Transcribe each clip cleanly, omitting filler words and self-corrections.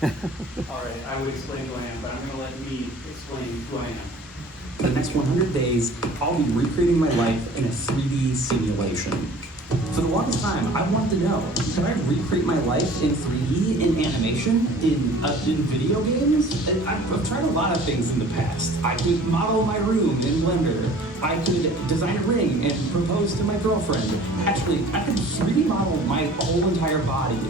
All right, I would explain who I am, but I'm going to let me explain who I am. For the next 100 days, I'll be recreating my life in a 3D simulation. For the longest time, I wanted to know, can I recreate my life in 3D, in animation, in video games? And I've tried a lot of things in the past. I could model my room in Blender. I could design a ring and propose to my girlfriend. Actually, I could 3D model my whole entire body.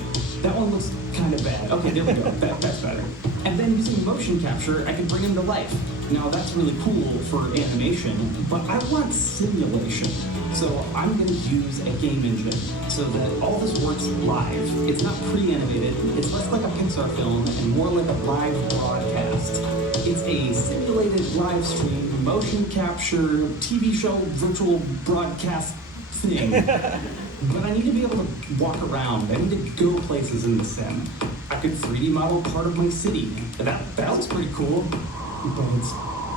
That one looks kind of bad. Okay, there we go. That's better. And then using motion capture, I could bring him to life. Now that's really cool for animation, but I want simulation. So I'm going to use a game engine so that all this works live. It's not pre-animated, it's less like a Pixar film and more like a live broadcast. It's a simulated live stream, motion capture, TV show, virtual broadcast thing. But I need to be able to walk around. I need to go places in the sim. I could 3D model part of my city. That looks pretty cool, but it's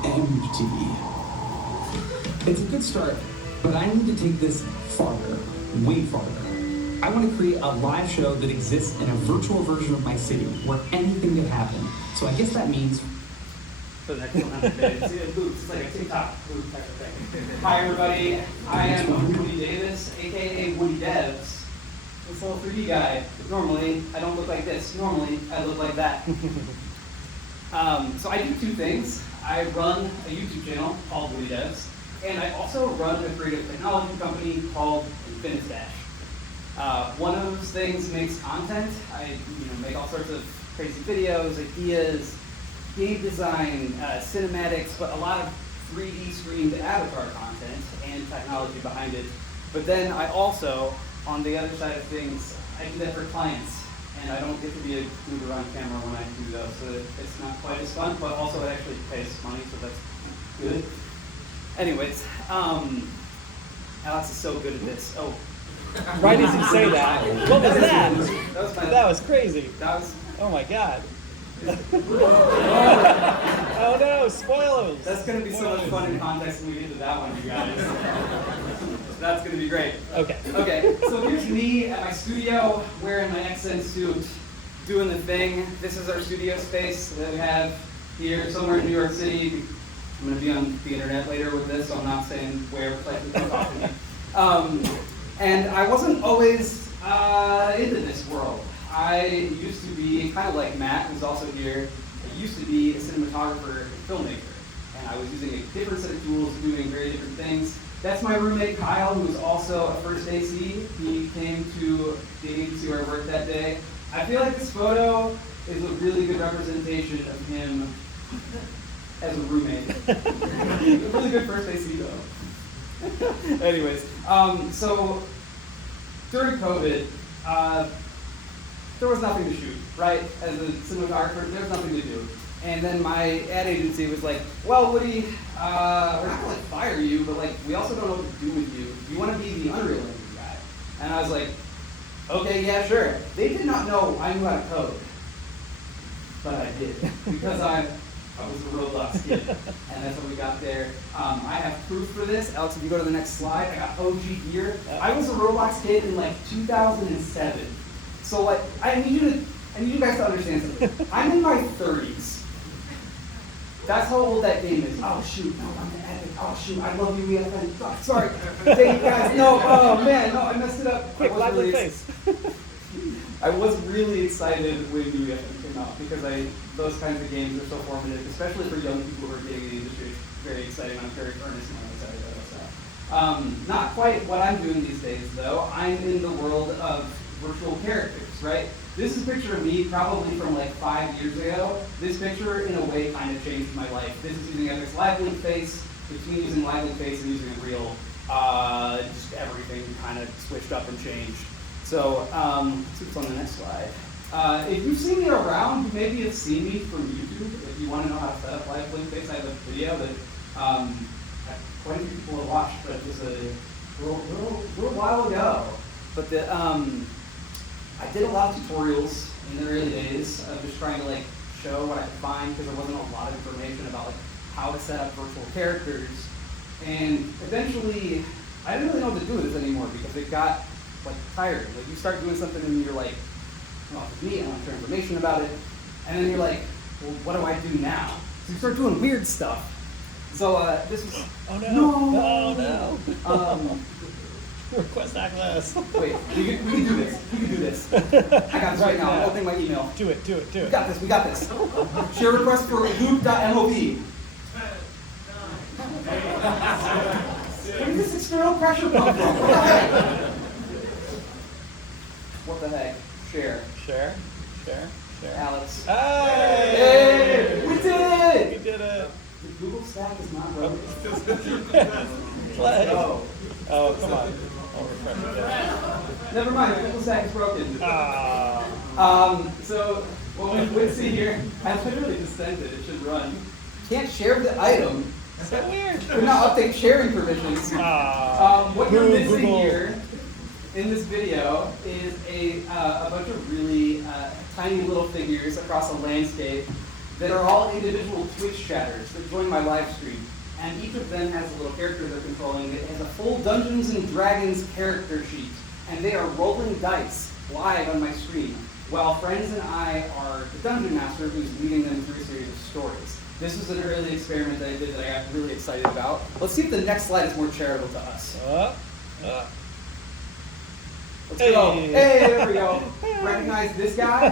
empty. It's a good start, but I need to take this farther, way farther. I want to create a live show that exists in a virtual version of my city, where anything could happen. So I guess that means For the next 100 days. It's like a TikTok loop type of thing. Hi, everybody. I am Woody Davis, a.k.a. Woody Devs. This little 3D guy. Normally, I don't look like this. Normally, I look like that. So I do two things. I run a YouTube channel called Woody Devs, and I also run a creative technology company called Infinistash. One of those things makes content. I make all sorts of crazy videos, ideas, game design, cinematics, but a lot of 3D screened avatar content and technology behind it. But then I also, on the other side of things, I do that for clients. And I don't get to be a goober on camera when I do those, so it's not quite as fun, but also it actually pays money, so that's good. Anyways, Alex is so good at this. Oh. Why did you say that? What was that? That was crazy. Oh my god. Oh no, spoilers! That's going to be so much fun in context when we get to that one, you guys. That's going to be great. Okay, so here's me at my studio, wearing my accent suit, doing the thing. This is our studio space that we have here somewhere in New York City. I'm going to be on the internet later with this, so I'm not saying where, like, don't talk to me. And I wasn't always into this world. I used to be, kind of like Matt, who's also here, I used to be a cinematographer and filmmaker. And I was using a different set of tools, doing very different things. That's my roommate, Kyle, who is also a first AC. He came to the agency where I worked that day. I feel like this photo is a really good representation of him as a roommate. A really good first AC, though. Anyways, so during COVID, there was nothing to shoot, right? As a cinematographer, there was nothing to do. And then my ad agency was like, well, Woody, we're not gonna like fire you, but like we also don't know what to do with you. Do you want to be the Unreal Engine guy? And I was like, okay, yeah, sure. They did not know I knew how to code, but I did because I was a Roblox kid, and that's how we got there. I have proof for this. Alex, if you go to the next slide, I got OG gear. I was a Roblox kid in like 2007. So like, I need you guys to understand something. I'm in my 30s. That's how old that game is. Oh shoot, no, I'm an epic. Oh shoot, I love you, EFN. Oh, sorry, dang you guys, no, oh man, no, I messed it up. Quick, lively face. I was really excited when New EFN came out because those kinds of games are so formative, especially for young people who are getting in the industry. It's very exciting. I'm very earnest when I'm excited about that. Not quite what I'm doing these days though. I'm in the world of virtual characters, right? This is a picture of me probably from like 5 years ago. This picture, in a way, kind of changed my life. This is using Epic's LiveLink face. Between using LiveLink face and using Unreal, just everything kind of switched up and changed. So, let's see what's on the next slide. If you've seen me around, maybe you've seen me from YouTube. If you want to know how to set up LiveLink face, I have a video that quite a few people have watched, but it was a little while ago. But I did a lot of tutorials in the early days of just trying to like show what I could find because there wasn't a lot of information about like how to set up virtual characters. And eventually, I didn't really know what to do with this anymore because it got like tiring. Like you start doing something and you're like, well, it's me, I want to share information about it. And then you're like, well, what do I do now? So you start doing weird stuff. So this was. Oh no! No. Request access. Wait, we can do this. We can do this. I got this right now. I'm opening my email. Do it. We got this. We got this. Share request for loop.mov. Where did this external pressure come from? What the heck? What the heck? Share. Alex. Hey! We did it! We did it. The Google stack is not broken. Play. Oh. Oh, come on. I'll refresh it. Never mind, the Google stack is broken. So, well, let's see here. I literally just sent it. It should run. Can't share the item. Is that weird? We're not update sharing permissions. What you're missing here in this video is a bunch of really tiny little figures across a landscape that are all individual Twitch chatters that join my live stream. And each of them has a little character they're controlling that has a full Dungeons and Dragons character sheet. And they are rolling dice live on my screen, while friends and I are the dungeon master who's leading them through a series of stories. This was an early experiment that I did that I got really excited about. Let's see if the next slide is more charitable to us. Let's go. Hey, there we go. Recognize this guy?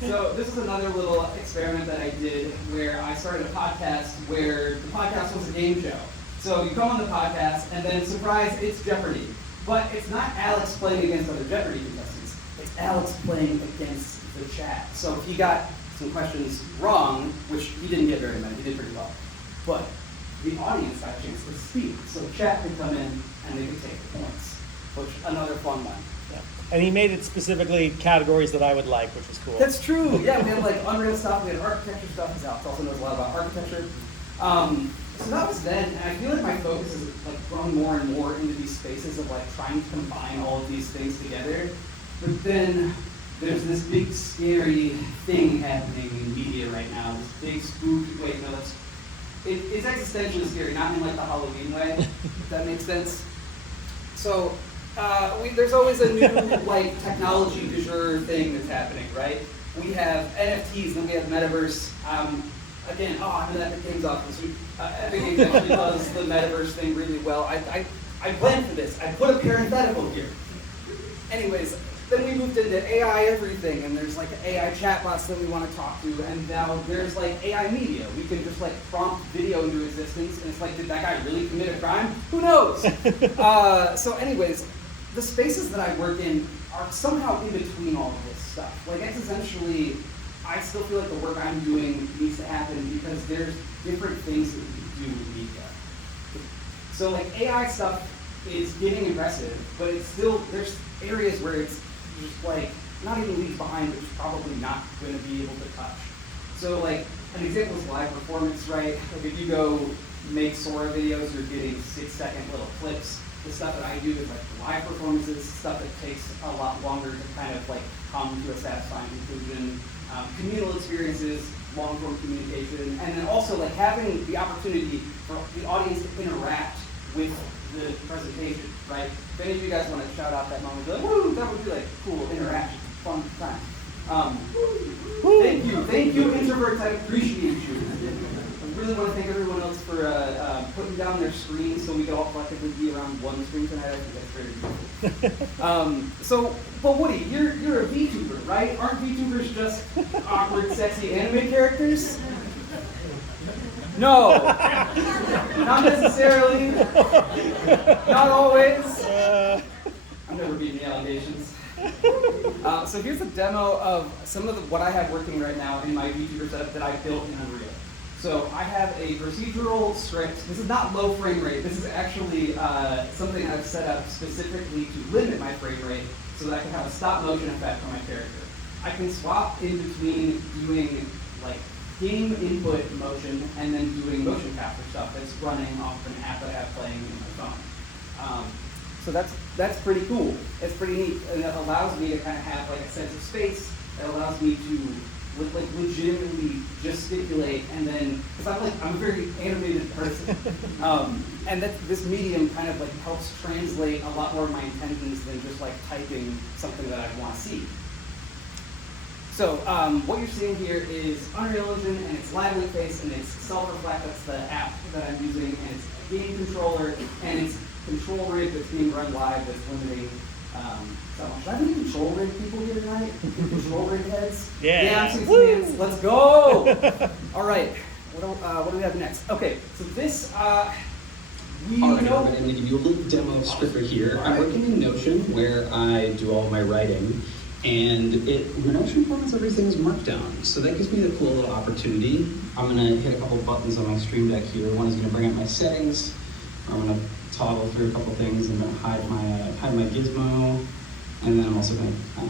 So this is another little experiment that I did where I started a podcast where the podcast was a game show. So you come on the podcast and then, surprise, it's Jeopardy! But it's not Alex playing against other Jeopardy contestants. It's Alex playing against the chat. So he got some questions wrong, which he didn't get very many. He did pretty well. But the audience got a chance to speak. So chat could come in and they could take points, which another fun one. Yeah. And he made it specifically categories that I would like, which is cool. That's true. Yeah, we had like Unreal stuff, we had architecture stuff. Alex also knows a lot about architecture. So that was then, and I feel like my focus has like grown more and more into these spaces of like trying to combine all of these things together. But then there's this big scary thing happening in media right now. This big spooky. Wait, no, it's existentially scary, not in like the Halloween way. If that makes sense. So there's always a new like technology du jour thing that's happening, right? We have NFTs, then we have metaverse. Again, I know that Epic Games office. Epic Games actually does the metaverse thing really well. I planned for this. I put a parenthetical here. Anyways, then we moved into AI everything, and there's like AI chatbots that we want to talk to, and now there's like AI media. We can just like prompt video into existence, and it's like, did that guy really commit a crime? Who knows? So anyways, the spaces that I work in are somehow in between all of this stuff. Like existentially, I still feel like the work I'm doing needs to happen because there's different things that we can do with media. So like AI stuff is getting aggressive, but it's still, there's areas where it's just like, not even leaves behind, but it's probably not going to be able to touch. So like, an example is live performance, right? Like if you go make Sora videos, you're getting 6-second little clips. The stuff that I do is like live performances, stuff that takes a lot longer to kind of like come to a satisfying conclusion. Communal experiences, long-form communication, and then also like having the opportunity for the audience to interact with the presentation, right? If any of you guys want to shout out that moment, be like, woo, that would be like cool interaction, fun time. Thank you, introverts, I appreciate you. I really want to thank everyone else for putting down their screens so we could all collectively be around one screen tonight. I think that's very beautiful. But Woody, you're a VTuber, right? Aren't VTubers just awkward, sexy anime characters? No, not necessarily. Not always. I'm never beating the allegations. So here's a demo of some of what I have working right now in my VTuber setup that I built in Unreal. So I have a procedural script. This is not low frame rate. This is actually something I've set up specifically to limit my frame rate so that I can have a stop motion effect on my character. I can swap in between doing like game input motion and then doing motion capture stuff that's running off an app that I have playing in my phone. So that's pretty cool. It's pretty neat, and it allows me to kind of have like a sense of space. It allows me to like legitimately gesticulate, and then because I'm a very animated person, and that this medium kind of like helps translate a lot more of my intentions than just like typing something that I want to see. So what you're seeing here is Unreal Engine, and it's Live Link Face, and it's Self-Reflect. That's the app that I'm using, and it's a game controller, and it's control rig that's being run live that's limiting so much. Should I be control rig people here tonight? Control rig heads? Yeah. I'm seeing some hands. Let's go! All right. What do we have next? Okay, so this, we All right, know... I'm going to give you a little demo of Scripper here. I'm working in Notion where I do all my writing, and Notion formats everything's Markdown, so that gives me the cool little opportunity. I'm going to hit a couple buttons on my Stream Deck here. One is going to bring up my settings. I'm going to toggle through a couple things. I'm going to hide my gizmo, and then I'm also going to, I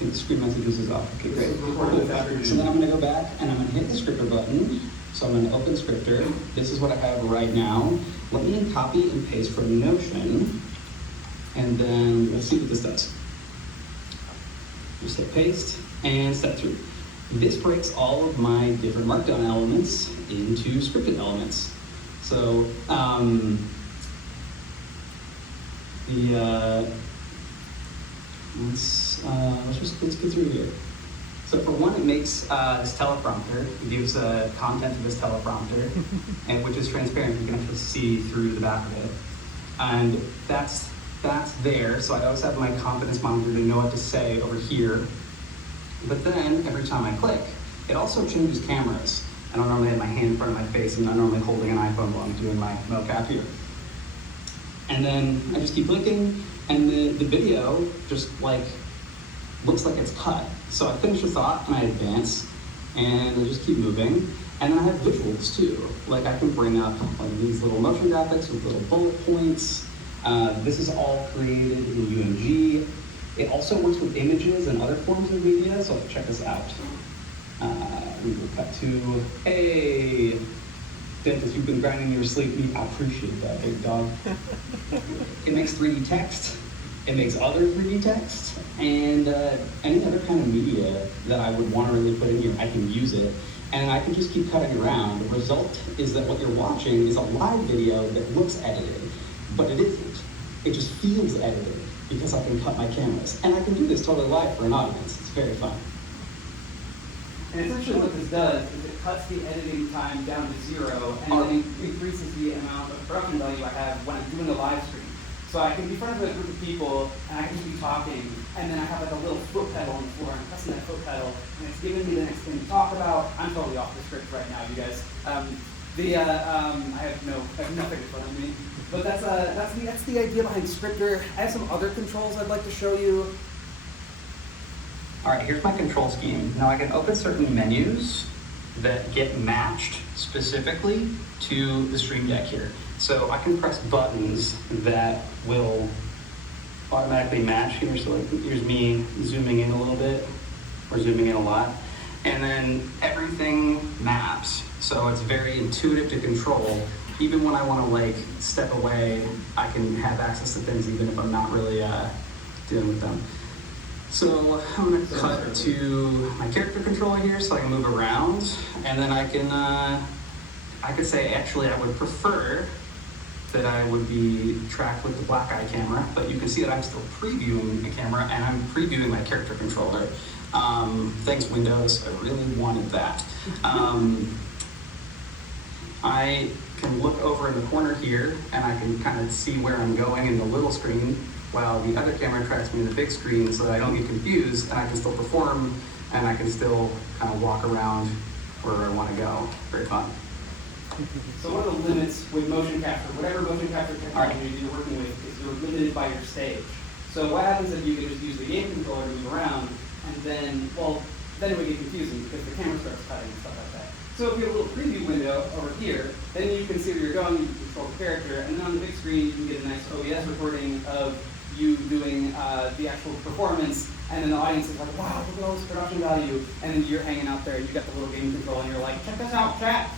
think Screen Messages is off. Okay, great. So then I'm going to go back, and I'm going to hit the Scripper button. So I'm going to open Scripter. This is what I have right now. Let me copy and paste from Notion, and then let's see what this does. Just hit paste, and step through. This breaks all of my different Markdown elements into scripted elements. So let's get through here. So for one, it makes this teleprompter. It gives content to this teleprompter, and which is transparent. You can actually see through the back of it, and that's there. So I always have my confidence monitor to know what to say over here. But then every time I click, it also changes cameras. I don't normally have my hand in front of my face. I'm not normally holding an iPhone while I'm doing my mocap here. And then I just keep clicking, and the video just like looks like it's cut. So I finish a thought and I advance, and I just keep moving. And then I have visuals too. Like I can bring up like these little motion graphics with little bullet points. This is all created in UMG. It also works with images and other forms of media, so check this out. We will cut to, hey, dentist, you've been grinding your sleep. I appreciate that, big dog. It makes 3D text. It makes other 3D text, and any other kind of media that I would want to really put in here, I can use it. And I can just keep cutting around. The result is that what you're watching is a live video that looks edited, but it isn't. It just feels edited because I can cut my cameras. And I can do this totally live for an audience. It's very fun. And essentially what this does is it cuts the editing time down to 0, and then increases the amount of production value I have when I'm doing a live stream. So I can be in front of a group of people, and I can just be talking, and then I have like a little foot pedal on the floor, and I'm pressing that foot pedal, and it's giving me the next thing to talk about. I'm totally off the script right now, you guys. I have nothing in front of me. But that's the idea behind Scripter. I have some other controls I'd like to show you. All right, here's my control scheme. Now I can open certain menus that get matched specifically to the Stream Deck here. So I can press buttons that will automatically match here. So like, here's me zooming in a little bit, or zooming in a lot. And then everything maps. So it's very intuitive to control. Even when I want to like step away, I can have access to things even if I'm not really dealing with them. So I'm going to cut to my character controller here so I can move around, and then I could say actually I would prefer that I would be tracked with the black eye camera, but you can see that I'm still previewing the camera and I'm previewing my character controller. Thanks Windows, I really wanted that. I can look over in the corner here and I can kind of see where I'm going in the little screen, while the other camera tracks me in the big screen so that I don't get confused, and I can still perform, and I can still kind of walk around where I want to go. Very fun. So one of the limits with motion capture, whatever motion capture technology you're working with, is you're limited by your stage. So what happens if you can just use the game controller to move around, and then, well, then it would get confusing because the camera starts cutting and stuff like that. So if you have a little preview window over here, then you can see where you're going, you can control the character, and then on the big screen you can get a nice OBS recording of you doing the actual performance, and then the audience is like, wow, look at all this production value, and then you're hanging out there, and you got the little game control, and you're like, check this out, chat.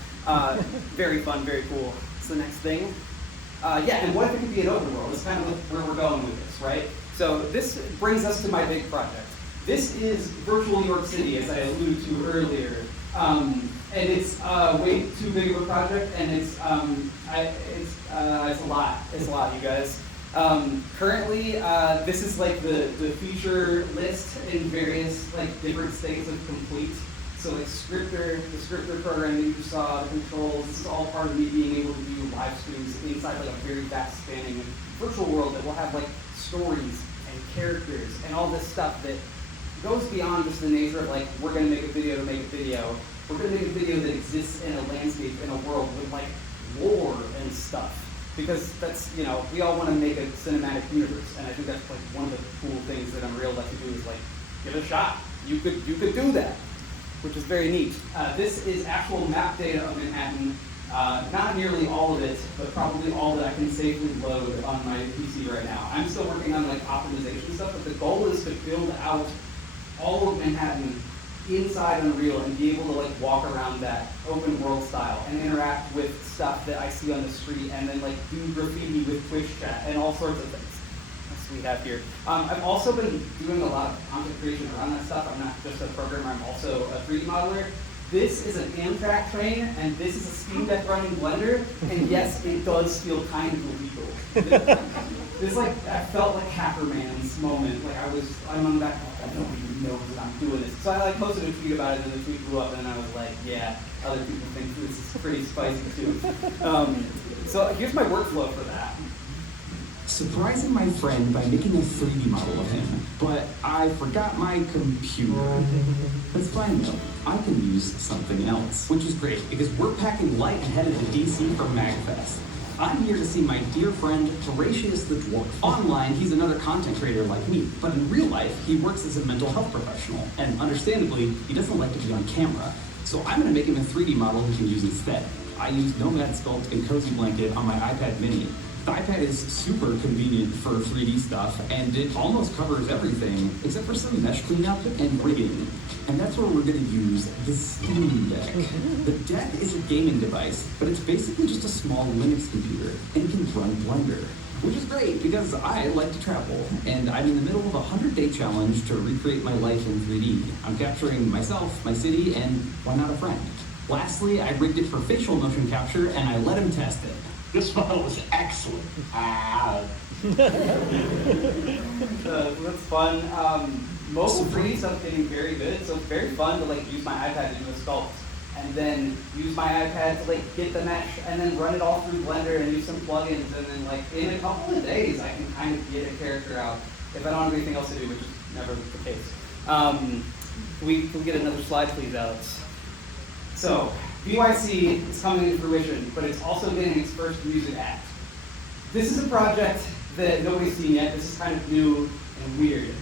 Very fun, very cool. It's the next thing. Yeah, and what if it could be an open world? It's kind of where we're going with this, right? So this brings us to my big project. This is virtual New York City, as I alluded to earlier. And it's way too big of a project, and it's a lot. It's a lot, you guys. Currently, this is like the feature list in various like different states of complete. So like the scripter program that you saw, the controls, this is all part of me being able to do live streams inside like a very fast spanning virtual world that will have like stories and characters and all this stuff that goes beyond just the nature of like, we're gonna make a video to make a video. We're gonna make a video that exists in a landscape, in a world with like lore and stuff. Because that's, you know, we all want to make a cinematic universe, and I think that's like one of the cool things that Unreal lets you do is like, give it a shot. You could do that, which is very neat. This is actual map data of Manhattan. Not nearly all of it, but probably all that I can safely load on my PC right now. I'm still working on like optimization stuff, but the goal is to build out all of Manhattan inside Unreal and be able to like walk around that open world style and interact with stuff that I see on the street and then like do graffiti with Twitch chat and all sorts of things. That's what we have here. I've also been doing a lot of content creation around that stuff. I'm not just a programmer, I'm also a 3D modeler. This is an Amtrak train, and this is a Steam Deck running Blender, and yes, it does feel kind of illegal. This like, I felt like Hacker Man's moment. Like I'm on the back, like, nobody knows that I'm doing this. So I like posted a tweet about it, and the tweet blew up, and I was like, yeah, other people think this is pretty spicy too. So here's my workflow for that. Surprising my friend by making a 3D model of him, but I forgot my computer. That's fine though. I can use something else, which is great because we're packing light and headed to DC for MagFest. I'm here to see my dear friend Horatius the Dwarf. Online, he's another content creator like me, but in real life, he works as a mental health professional, and understandably, he doesn't like to be on camera. So I'm gonna make him a 3D model he can use instead. I used Nomad Sculpt and Cozy Blanket on my iPad mini. The iPad is super convenient for 3D stuff, and it almost covers everything, except for some mesh cleanup and rigging. And that's where we're gonna use the Steam Deck. The Deck is a gaming device, but it's basically just a small Linux computer, and it can run Blender. Which is great, because I like to travel, and I'm in the middle of a 100-day challenge to recreate my life in 3D. I'm capturing myself, my city, and why not a friend? Lastly, I rigged it for facial motion capture, and I let him test it. This model is excellent. That's fun. Mobile 3D stuff getting very good, so it's very fun to like use my iPad to do a sculpt, and then use my iPad to like get the mesh, and then run it all through Blender and use some plugins, and then like in a couple of days I can kind of get a character out if I don't have anything else to do, which is never the case. Can we get another slide, please, Alex? So, BYC is coming into fruition, but it's also getting its first music act. This is a project that nobody's seen yet. This is kind of new and weird.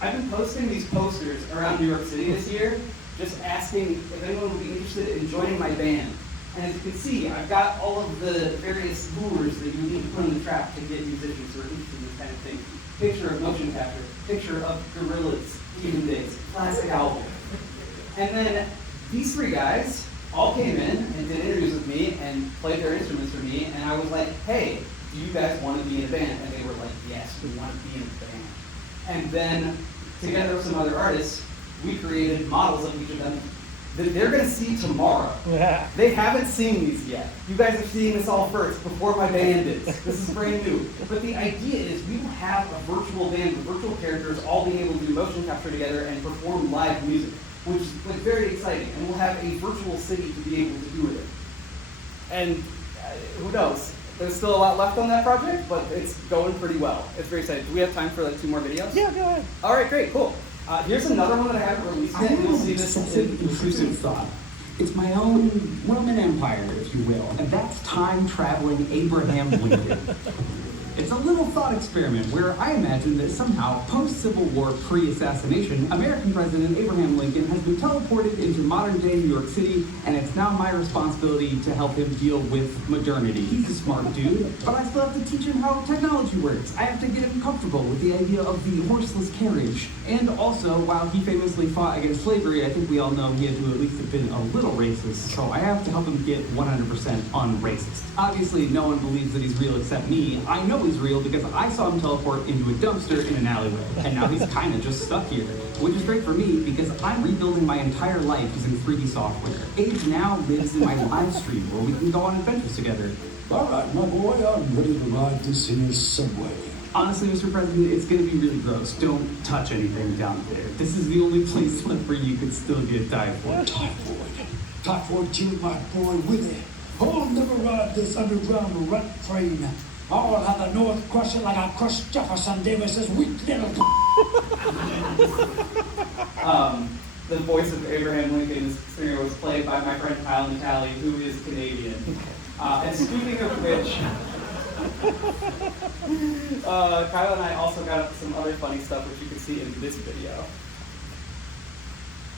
I've been posting these posters around New York City this year, just asking if anyone would be interested in joining my band. And as you can see, I've got all of the various lures that you need to put in the trap to get musicians who are interested in this kind of thing. Picture of motion capture, picture of gorillas, Human Days, classic album. And then these three guys all came in and did interviews with me and played their instruments for me, and I was like, hey, do you guys want to be in a band? And they were like, yes, we want to be in a band. And then, together with some other artists, we created models of each of them that they're going to see tomorrow. Yeah. They haven't seen these yet. You guys are seeing this all first, before my band is. This is brand new. But the idea is we will have a virtual band with virtual characters all being able to do motion capture together and perform live music, which is like very exciting. And we'll have a virtual city to be able to do with it. And who knows? There's still a lot left on that project, but it's going pretty well. It's very exciting. Do we have time for like 2 more videos? Yeah, go ahead. All right, great, cool. Here's another one that I haven't released yet. You'll see this in intrusive thought. It's my own Roman Empire, if you will, and that's time-traveling Abraham Lincoln. It's a little thought experiment where I imagine that somehow, post-Civil War, pre-assassination, American President Abraham Lincoln has been teleported into modern-day New York City, and it's now my responsibility to help him deal with modernity. He's a smart dude, but I still have to teach him how technology works. I have to get him comfortable with the idea of the horseless carriage. And also, while he famously fought against slavery, I think we all know he had to at least have been a little racist, so I have to help him get 100% unracist. Obviously, no one believes that he's real except me. I know he's real because I saw him teleport into a dumpster in an alleyway, and now he's kind of just stuck here, which is great for me because I'm rebuilding my entire life using 3D software. Age now lives in my live stream where we can go on adventures together. All right, my boy, I'm ready to ride this here subway. Honestly, Mr. President, it's gonna be really gross. Don't touch anything down there. This is the only place left where you could still get typhoid. Typhoid killed my boy Willie. I'll never ride this underground rat train. I'll have the North crush it like I crushed Jefferson Davis's weak little. The voice of Abraham Lincoln in this scenario was played by my friend Kyle Natali, who is Canadian. And speaking of which, Kyle and I also got up to some other funny stuff which you can see in this video.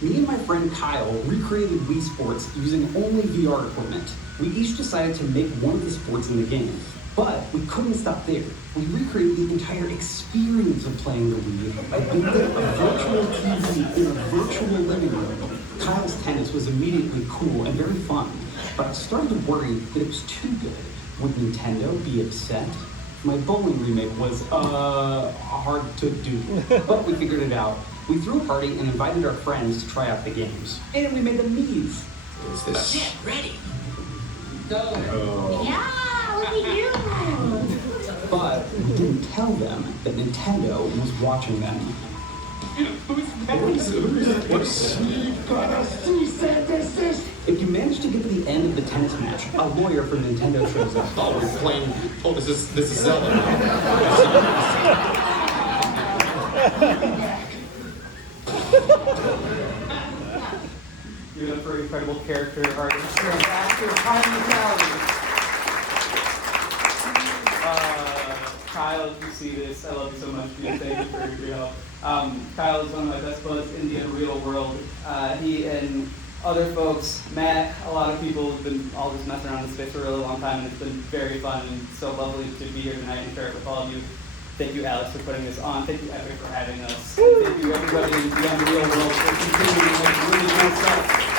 Me and my friend Kyle recreated Wii Sports using only VR equipment. We each decided to make one of the sports in the game, but we couldn't stop there. We recreated the entire experience of playing the Wii by building a virtual TV in a virtual living room. Kyle's tennis was immediately cool and very fun, but I started to worry that it was too good. Would Nintendo be upset? My bowling remake was, hard to do, but we figured it out. We threw a party and invited our friends to try out the games. And we made them Mii's. Is this? Shit, ready. Oh. Yeah, look at you. But we didn't tell them that Nintendo was watching them. If you manage to get to the end of the tennis match, a lawyer from Nintendo shows up. Oh, we're playing. Oh, this is Zelda. Give it up for incredible character artist and actor Kyle Natali. Kyle, if you see this, I love you so much. Thank you for your help. Kyle is one of my best buds in the real world. He and other folks, Matt, a lot of people have been all just messing around in space for a really long time, and it's been very fun and so lovely to be here tonight and share it with all of you. Thank you, Alex, for putting this on. Thank you, Epic, for having us. And thank you, everybody in Beyond the Real World, for continuing to make really cool stuff.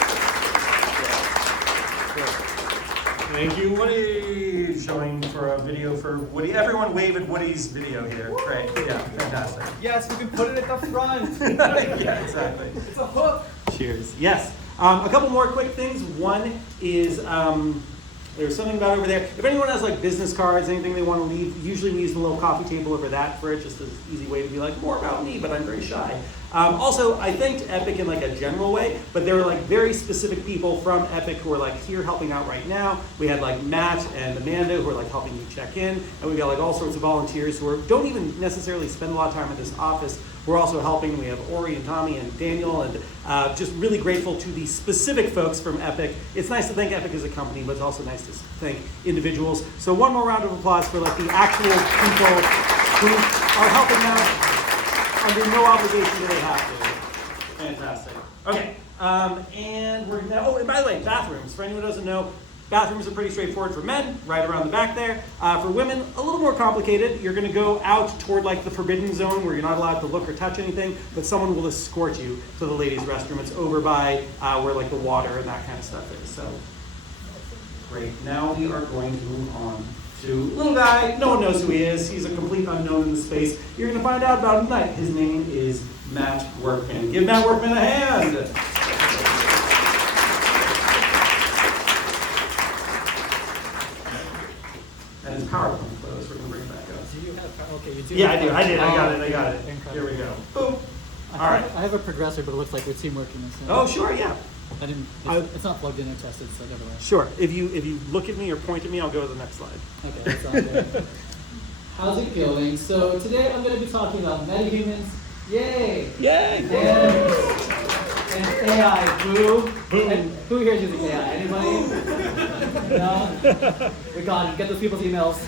Thank you, Woody, showing for a video for Woody. Everyone wave at Woody's video here. Great, yeah, fantastic. Yes, we can put it at the front. Yeah, exactly. It's a hook. Cheers. Yes. A couple more quick things. One is there's something about over there. If anyone has like business cards, anything they want to leave, usually we use the little coffee table over that for it, just as an easy way to be like, more about me, but I'm very shy. Also, I thanked Epic in like a general way, but there were like very specific people from Epic who are like here helping out right now. We had like Matt and Amanda who are like helping you check in, and we got like all sorts of volunteers who don't even necessarily spend a lot of time at this office. We're also helping. We have Ori and Tommy and Daniel, and just really grateful to the specific folks from Epic. It's nice to thank Epic as a company, but it's also nice to thank individuals. So one more round of applause for like the actual people who are helping out under no obligation do they have to. Fantastic. Okay, and we're now, and by the way, bathrooms. For anyone who doesn't know, bathrooms are pretty straightforward for men, right around the back there. For women, a little more complicated. You're gonna go out toward like the forbidden zone where you're not allowed to look or touch anything, but someone will escort you to the ladies' restroom. It's over by where like the water and that kind of stuff is. So, great. Now we are going to move on to little guy. No one knows who he is. He's a complete unknown in the space. You're gonna find out about him tonight. His name is Matt Workman. Give Matt Workman a hand. And his PowerPoint closed. We're gonna bring it back up. Do you have, okay, you do. Yeah, have I did. I got it. Incredible. Here we go. Boom. All right. I have a progressor, but it looks like we're team working this. Oh, sure, yeah. It's not plugged in or tested, so never mind. Sure. If you look at me or point at me, I'll go to the next slide. Okay, that's all good. How's it going? So today I'm going to be talking about metahumans. Yay! Yay! And AI. Boo! Boo! And who here is using AI? Anybody? No? We got it. Get those people's emails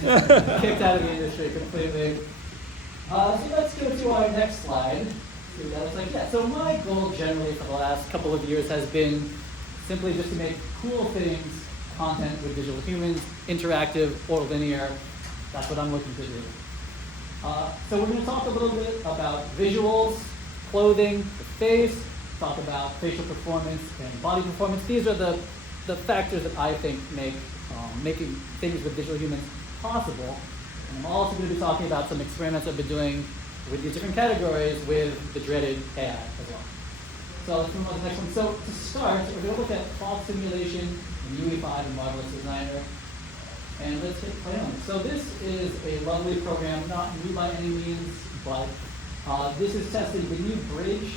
kicked out of the industry completely. So let's go to our next slide. See what that looks like. Yeah, so my goal generally for the last couple of years has been simply just to make cool things, content with visual humans, interactive or linear. That's what I'm looking to do. So we're going to talk a little bit about visuals, clothing, the face, talk about facial performance and body performance. These are the factors that I think make making things with visual humans possible. And I'm also going to be talking about some experiments I've been doing with these different categories with the dreaded AI as well. So let's move on to the next one. So to start, we're going to look at cloth simulation in UE5 and Marvelous Designer. And let's hit play on it. So this is a lovely program, not new by any means, but this is testing the new bridge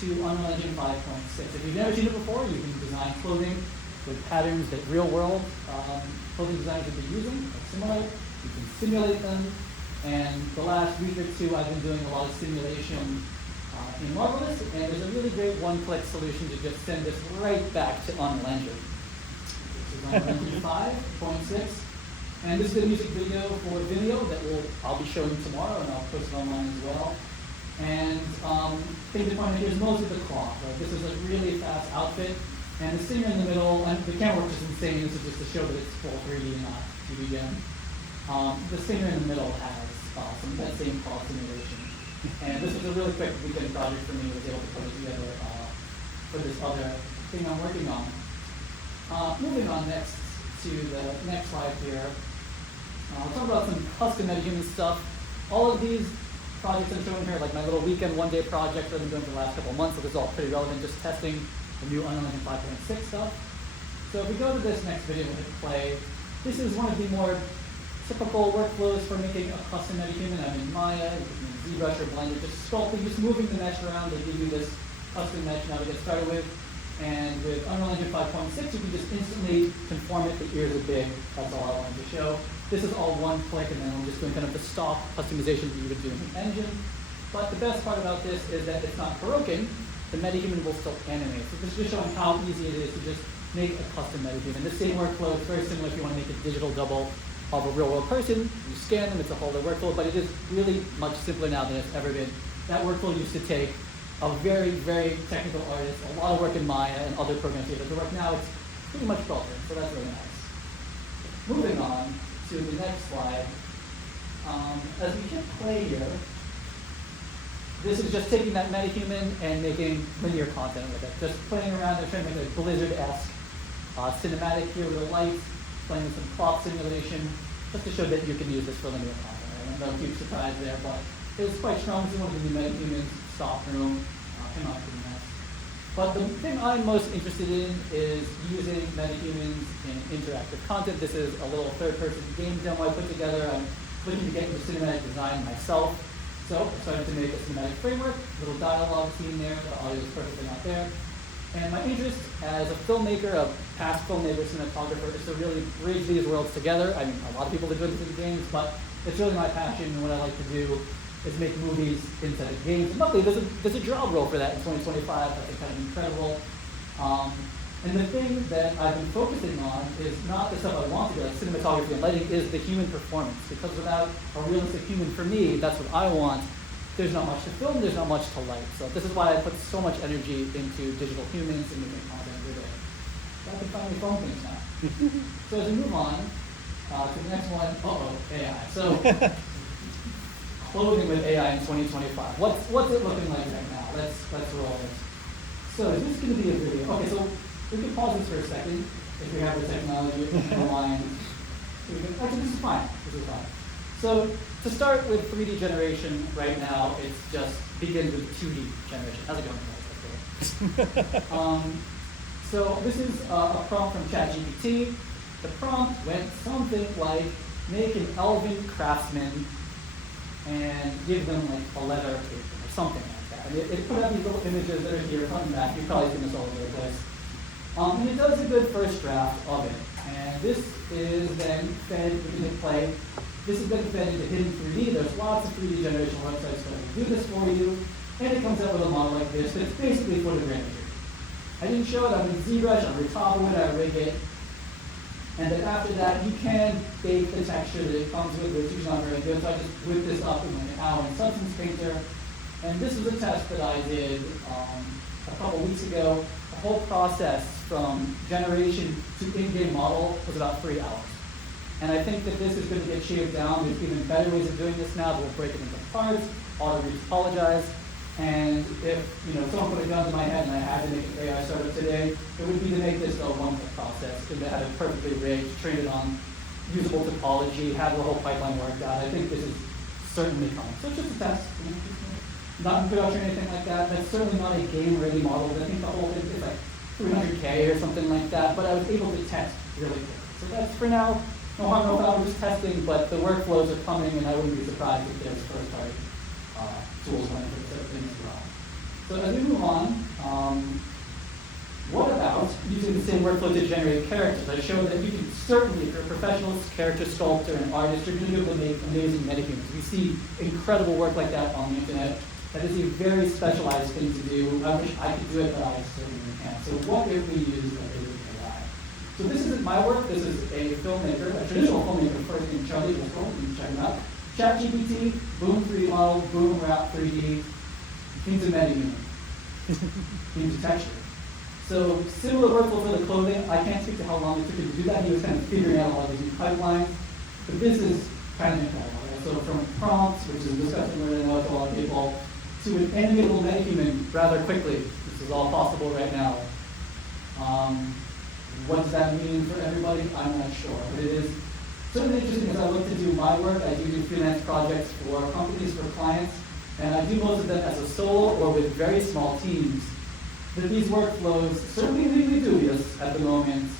to Unreal Engine 5.6. If you've never seen it before, you can design clothing with patterns that real-world clothing designers would be using, like Simulate. You can simulate them. And the last week or two, I've been doing a lot of simulation in Marvelous, and there's a really great one-click solution to just send this right back to Unreal Engine. This is Unreal Engine 5.6. And this is a music video for Vimeo that I'll be showing tomorrow, and I'll post it online as well. And thing to point out here is most of the cloth. Right? This is a really fast outfit, and the singer in the middle, and the camera work is insane. This is just to show that it's full 3D and not 2D again. The singer in the middle has some of that same cloth simulation. And this was a really quick weekend project for me. I was able to put it together for this other thing I'm working on. Moving on next to the next slide here. We'll talk about some custom metahuman stuff. All of these projects I'm showing here, like my little weekend one-day project that I've been doing for the last couple of months, so this is all pretty relevant, just testing the new Unreal Engine 5.6 stuff. So if we go to this next video and hit play, this is one of the more typical workflows for making a custom metahuman. I'm in Maya, ZBrush or Blender, just sculpting, just moving the mesh around. They give you this custom mesh now to get started with. And with Unreal Engine 5.6, you can just instantly conform it. The ears are big. That's all I wanted to show. This is all one click, and then I'm just doing kind of the stock customization that you would do in the engine. But the best part about this is that it's not broken. The metahuman will still animate. So this is just showing how easy it is to just make a custom metahuman. The same workflow is very similar if you want to make a digital double of a real-world person. You scan them, it's a whole other workflow, but it is really much simpler now than it's ever been. That workflow used to take a very, very technical artist, a lot of work in Maya and other programs here. The work now, it's pretty much built in, so that's really nice. Moving on to the next slide. As we hit play here, this is just taking that metahuman and making linear content with it. Just playing around and trying to make a Blizzard-esque cinematic here with the lights, playing with some cloth simulation, just to show that you can use this for linear content. Right? No huge surprise there, but it was quite strong. This is one of the new metahumans, stock room, came out pretty nice. But the thing I'm most interested in is using metahumans in interactive content. This is a little third-person game demo I put together. I'm looking to get into cinematic design myself. So I started to make a cinematic framework, little dialogue scene there, the audio is perfectly not there. And my interest as a filmmaker, a past filmmaker, cinematographer, is to really bridge these worlds together. I mean, a lot of people are doing this in games, but it's really my passion, and what I like to do is make movies instead of games. And luckily, there's a job role for that in 2025. That's kind of incredible. And the thing that I've been focusing on is not the stuff I want to do, like cinematography and lighting, is the human performance. Because without a realistic human, for me, that's what I want. There's not much to film, there's not much to light. So this is why I put so much energy into digital humans and making content every day. So I can finally film things now. So as we move on to the next one, AI. So clothing with AI in 2025. What's it looking like right now? Let's roll it. So is this going to be a video? Okay, so we can pause this for a second if we have the technology online. Actually, this is fine. This is fine. So to start with 3D generation right now, it's just begins with 2D generation. How's it going, guys? So this is a prompt from ChatGPT. The prompt went something like, make an elven craftsman and give them like a leather apron or something like that. And it put out these little images that are here coming back. You've probably seen this all over the place. And it does a good first draft of it. And this is then fed, we can hit play. This has been fed into Hidden 3D. There's lots of 3D generation websites that will do this for you. And it comes out with a model like this, but it's basically photogrammetry. I didn't show it, I'm in ZBrush, I'm retobble it, I rig it. And then after that, you can bake the texture that it comes with, which is not very good. So I just whipped this up in like an hour in Substance Painter. And this was a test that I did a couple weeks ago. The whole process from generation to in-game model was about 3 hours. And I think that this is going to get shaved down. There's even better ways of doing this now that will break it into parts. Auto apologize. And if someone put a gun to my head and I had to make an AI startup today, it would be to make this a one-click process, and to have it perfectly rigged, train it on usable topology, have the whole pipeline worked out. I think this is certainly coming. So it's just a test. Not in production or anything like that. That's certainly not a game-ready model. I think the whole thing is like 300K or something like that, but I was able to test really quick. So that's for now. no harm, no foul, we're just testing, but the workflows are coming, and I wouldn't be surprised if there's first-party tools running for certain things as well. So as we move on, what about using the same workflow to generate characters? I showed that you can certainly, if you're a professional character sculptor and artist, you're going to be able to make amazing metahumans. We see incredible work like that on the internet. That is a very specialized thing to do. I wish I could do it, but I certainly can't. So what if we use AI? So this isn't my work. This is a filmmaker, a traditional filmmaker first named Charlie Driscoll. You can check him out. ChatGPT, boom 3D model, boom wrap 3D, into metahuman, into texture. So similar workflow for the clothing. I can't speak to how long it took him to do that. He was kind of figuring out all these new pipelines. But this is kind of incredible. Right? So from prompts, which is a discussion we're going to know to a lot of people, to an animatable metahuman rather quickly. This is all possible right now. What does that mean for everybody? I'm not sure. But it is certainly interesting as I look to do my work. I do freelance projects for companies, for clients, and I do most of them as a solo or with very small teams. That these workflows, certainly legally dubious at the moment,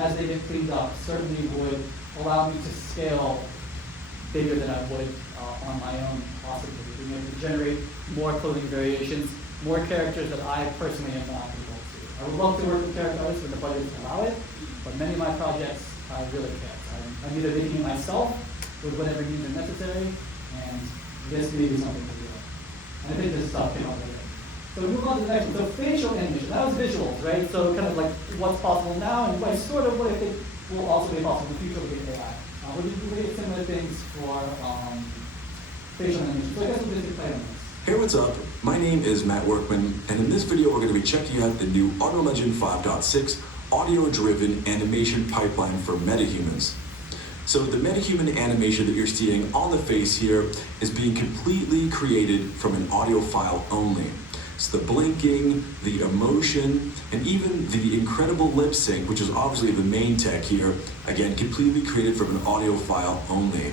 as they get cleaned up, certainly would allow me to scale bigger than I would on my own, possibly. Being able to generate more clothing variations, more characters that I personally am not able to. I would love to work with character artists when the budgets allow it, but many of my projects, I really can't. I'm either making it myself with whatever needs are necessary, and this may be something to do. And I think this stuff can help with it. So we move on to the next one. So facial animation, that was visuals, right? So kind of like what's possible now, and like sort of what I think will also be possible in the future with AI. We're doing similar things for facial animation. So I guess we'll just play on this. Hey, what's up? My name is Matt Workman, and in this video we're going to be checking out the new Auto Legend 5.6 audio-driven animation pipeline for metahumans. So the metahuman animation that you're seeing on the face here is being completely created from an audio file only. So the blinking, the emotion, and even the incredible lip sync, which is obviously the main tech here, again, completely created from an audio file only.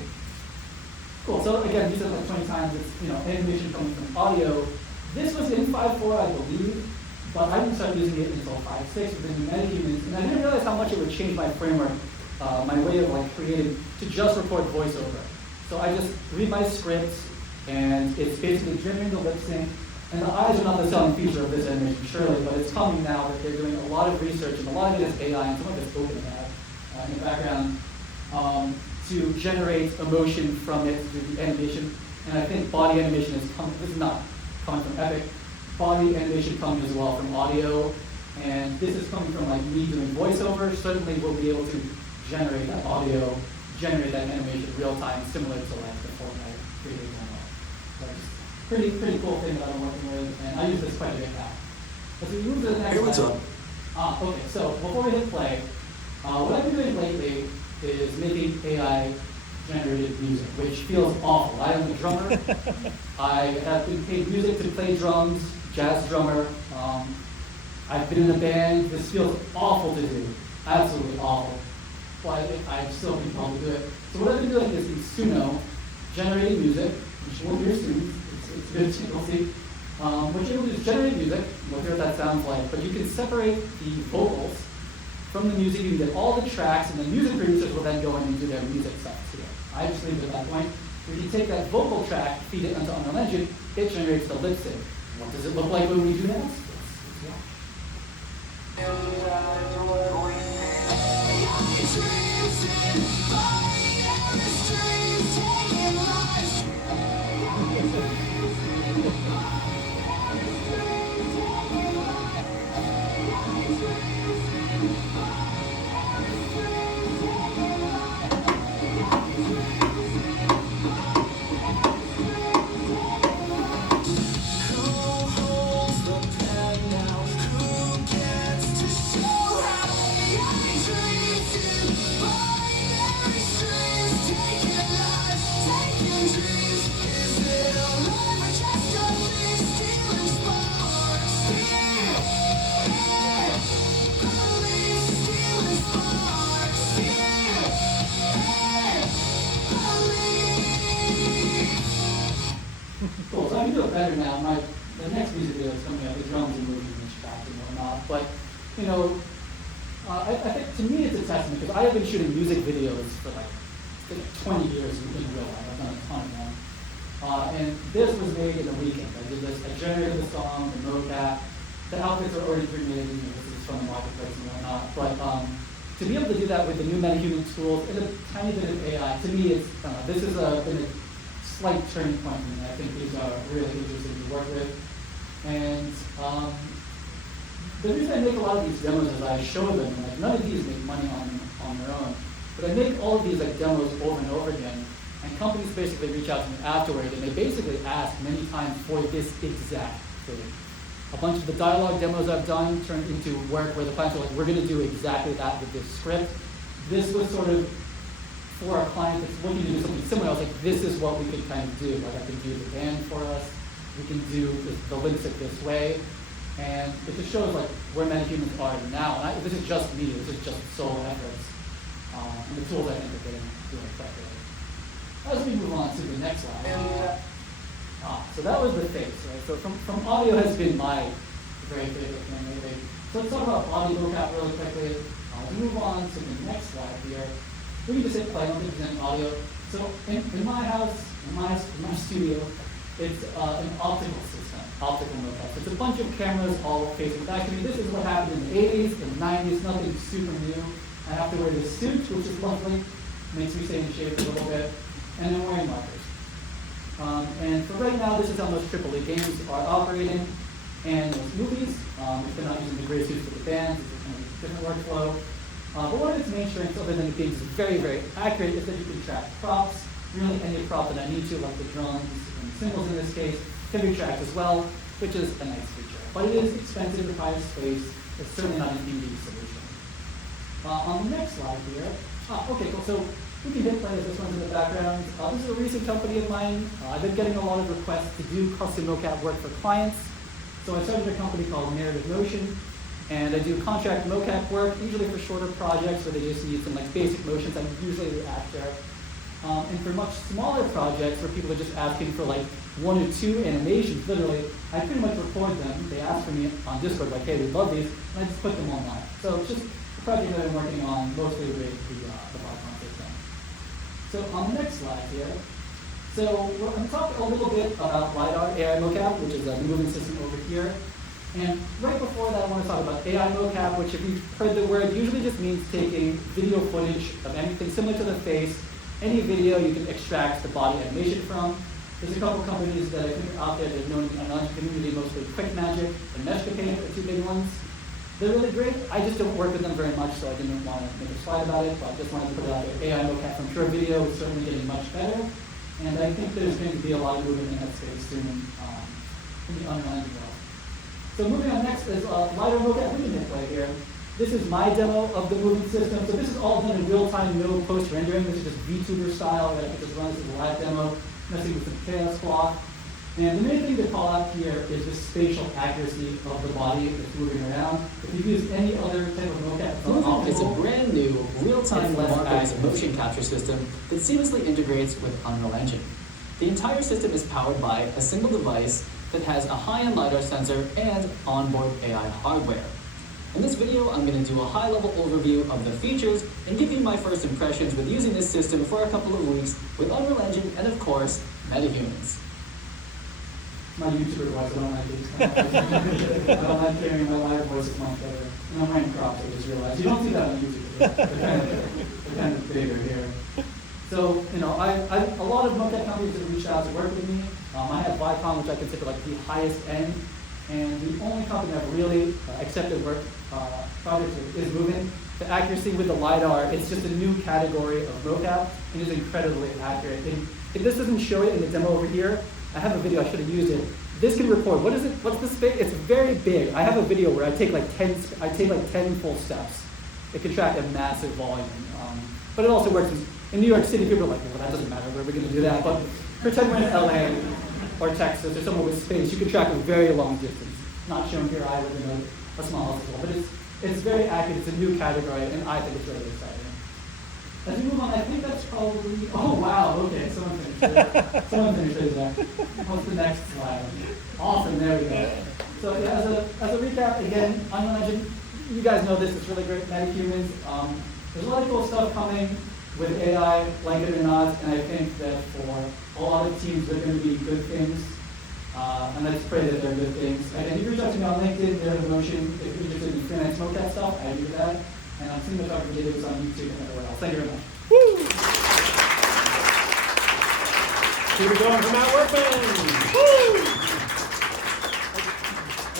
Cool, so again, you said like 20 times, it's animation coming from audio. This was in 5.4, I believe, but I didn't start using it until 5.6 with the new metahumans, and I didn't realize how much it would change my framework, my way of like creating, to just record voiceover. So I just read my scripts, and it's basically generating the lip sync. And the eyes are not the selling feature of this animation, surely, but it's coming now that they're doing a lot of research, and a lot of it is AI, and some of it's OpenAI in the background, to generate emotion from it through the animation. And I think body animation is coming, this is not coming from Epic, body animation coming as well from audio, and this is coming from like me doing voiceover. Certainly we'll be able to generate that audio, generate that animation real time, similar to like the Fortnite creating pretty cool thing that I'm working with, and I use this quite a bit now. As we move to the next Hey, what's up? Okay, so before we hit play, what I've been doing lately is making AI-generated music, which feels awful. I am a drummer. I have been paid music to play drums, jazz drummer. I've been in a band. This feels awful to do, absolutely awful. But I still think I'll do it. So what I've been doing is in Suno, generating music, which we'll hear soon. It's good, you'll see. What you're able to do is generate music, we'll hear what that sounds like, but you can separate the vocals from the music. You can get all the tracks, and the music producers will then go in and do their music stuff together. I just leave it at that point. We can take that vocal track, feed it into Unreal Engine, it generates the lip sync. What does it look like when we do that? Let's watch. Cool, so I can do it better now. The next music video is coming up, the drums are moving and back and whatnot. But, I think to me it's a testament because I have been shooting music videos for like 20 years in real life. I've done a ton of them. And this was made in a weekend. I did this, I generated the song, the mocap. The outfits are already pre-made, this is from the marketplace and whatnot. But to be able to do that with the new MetaHuman tools and a tiny bit of AI, to me it's, this has been a slight turning point for me. I think these are really interesting to work with. And the reason I make a lot of these demos is I show them, like none of these make money on their own, but I make all of these like demos over and over again, and companies basically reach out to me afterward, and they basically ask many times for this exact thing. A bunch of the dialogue demos I've done turned into work where the clients are like, we're going to do exactly that with this script. This was sort of for a client that's looking to do something similar. I was like, this is what we can kind of do. Like I can do the band for us. We can do the links it this way. And it just shows like where MetaHumans are now. And this is just me. This is just solo efforts. And the tools I think are getting doing effectively. As we move on to the next slide. So that was the face, right? So from audio has been my very favorite thing lately. So let's talk about audio mocap really quickly. We move on to the next slide here. We can just hit play. I don't think there's any audio. So in my house, in my studio, it's an optical system, optical mocap. It's a bunch of cameras all facing back to me. This is what happened in the 80s, the 90s, nothing super new. I have to wear this suit, which is lovely, makes me stay in shape a little bit, and I'm wearing markers. And for right now, this is how most AAA games are operating, and most movies. If they're not using the gray suits for the bands, it's a kind of different workflow. But one of its main strengths, other than it being very, very accurate, is that you can track props. Really any prop that I need to, like the drums and cymbals in this case, can be tracked as well, which is a nice feature. But it is expensive, requires space. It's certainly not an easy solution. On the next slide here, okay, cool. So we can hit play as this one's in the background. This is a recent company of mine. I've been getting a lot of requests to do custom mocap work for clients. So I started a company called Narrative Motion, and I do contract mocap work, usually for shorter projects where they just need some like basic motions. I'm usually the actor. And for much smaller projects where people are just asking for like 1 or 2 animations, literally, I pretty much record them. They ask for me on Discord, like, hey, we love these, and I just put them online. So it's just a project that I'm working on mostly with the Workman system. So on the next slide here, so we're going to talk a little bit about LiDAR AI mocap, which is the moving system over here. And right before that, I want to talk about AI mocap, which if you've heard the word, usually just means taking video footage of anything similar to the face. Any video you can extract the body animation from. There's a couple companies that I think are out there that are known in the online community, mostly Quick Magic and Meshcapade are 2 big ones. They're really great. I just don't work with them very much, so I didn't want to make a slide about it, but I just wanted to put it out there. AI mocap from pure video is certainly getting much better, and I think there's going to be a lot of movement in that space soon in the online world. So moving on next is LiDAR mocap. We can hit play here. This is my demo of the moving system. So this is all done in real time, no post-rendering. This is just VTuber style. I could just run this as a live demo, messing with some chaos cloth. And the main thing to call out here is the spatial accuracy of the body that's moving around. If you've used any other type of mocap, it's a brand new, real-time markers motion capture system that seamlessly integrates with Unreal Engine. The entire system is powered by a single device that has a high-end LiDAR sensor and onboard AI hardware. In this video, I'm going to do a high-level overview of the features and give you my first impressions with using this system for a couple of weeks with Unreal Engine and, of course, MetaHumans. My YouTuber voice, I don't like it. I don't like hearing my live voice is much better. And I'm wearing crops, I just realized. You don't see that on YouTube. They're kind of bigger here. So, you know, a lot of mocap companies have reached out to work with me. I have Vicon, which I consider like the highest end. And the only company I've really accepted work projects with is Moving. The accuracy with the LiDAR, it's just a new category of mocap, and it's incredibly accurate. And if this doesn't show it in the demo over here, I have a video, I should have used it. This can record, what is it, what's the space? It's very big. I have a video where I take like 10 full steps. It can track a massive volume. But it also works in New York City. People are like, well, that doesn't matter, where are we gonna do that? But pretend we're in LA, or Texas, or somewhere with space, you can track a very long distance. Not shown here, I live in a small house as well, but it's very accurate, it's a new category, and I think it's really exciting. As we move on, I think that's probably, oh wow, okay, someone finished it. Someone finished it there. What's the next slide? Awesome, there we go. So yeah, as a recap, again, Unreal Engine, you guys know this, it's really great, MetaHumans. There's a lot of cool stuff coming with AI, like it or not, and I think that for a lot of teams, they're going to be good things. And let's pray that they're good things. And if you reach out to me on LinkedIn, there's a motion. If you're interested in freelance mocap stuff, I do that. And I'm seeing the talk videos on YouTube and everywhere else. Thank you very much. Woo! Keep it going for Matt Workman. Woo!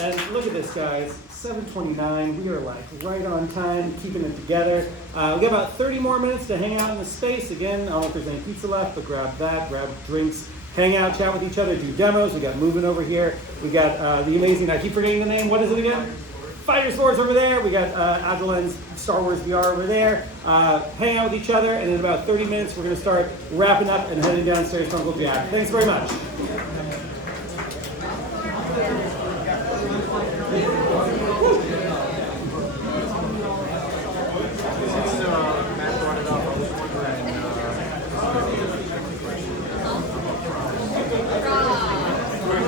And look at this, guys. 7:29. We are like right on time, keeping it together. We got about 30 more minutes to hang out in the space. Again, I don't know if there's any pizza left, but grab that, grab drinks, hang out, chat with each other, do demos. We got moving over here. We got the amazing, I keep forgetting the name. What is it again? Fighter Stores over there. We got Agilent's Star Wars VR over there. Hang out with each other, and in about 30 minutes, we're going to start wrapping up and heading downstairs to Uncle Jack. Thanks very much.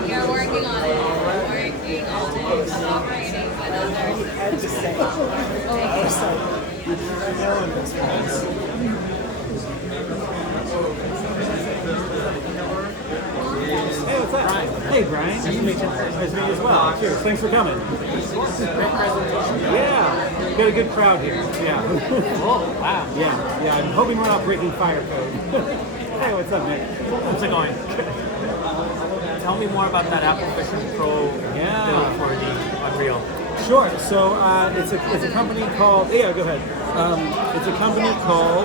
You're working on it. Working on it. Cooperating with others. I have to say, I was like, knowing this place. Hey, what's up? Brian. Hey, Brian. Nice to meet you. Nice to meet you as well. Cheers. Thanks for coming. Yeah. We got a good crowd here. Yeah. Oh, wow. Yeah. I'm hoping we're not breaking fire code. Hey, what's up, Nick? How's it going? Tell me more about that Apple Vision Pro build for the Unreal. Sure. So it's a company called. Yeah, go ahead. It's a company called.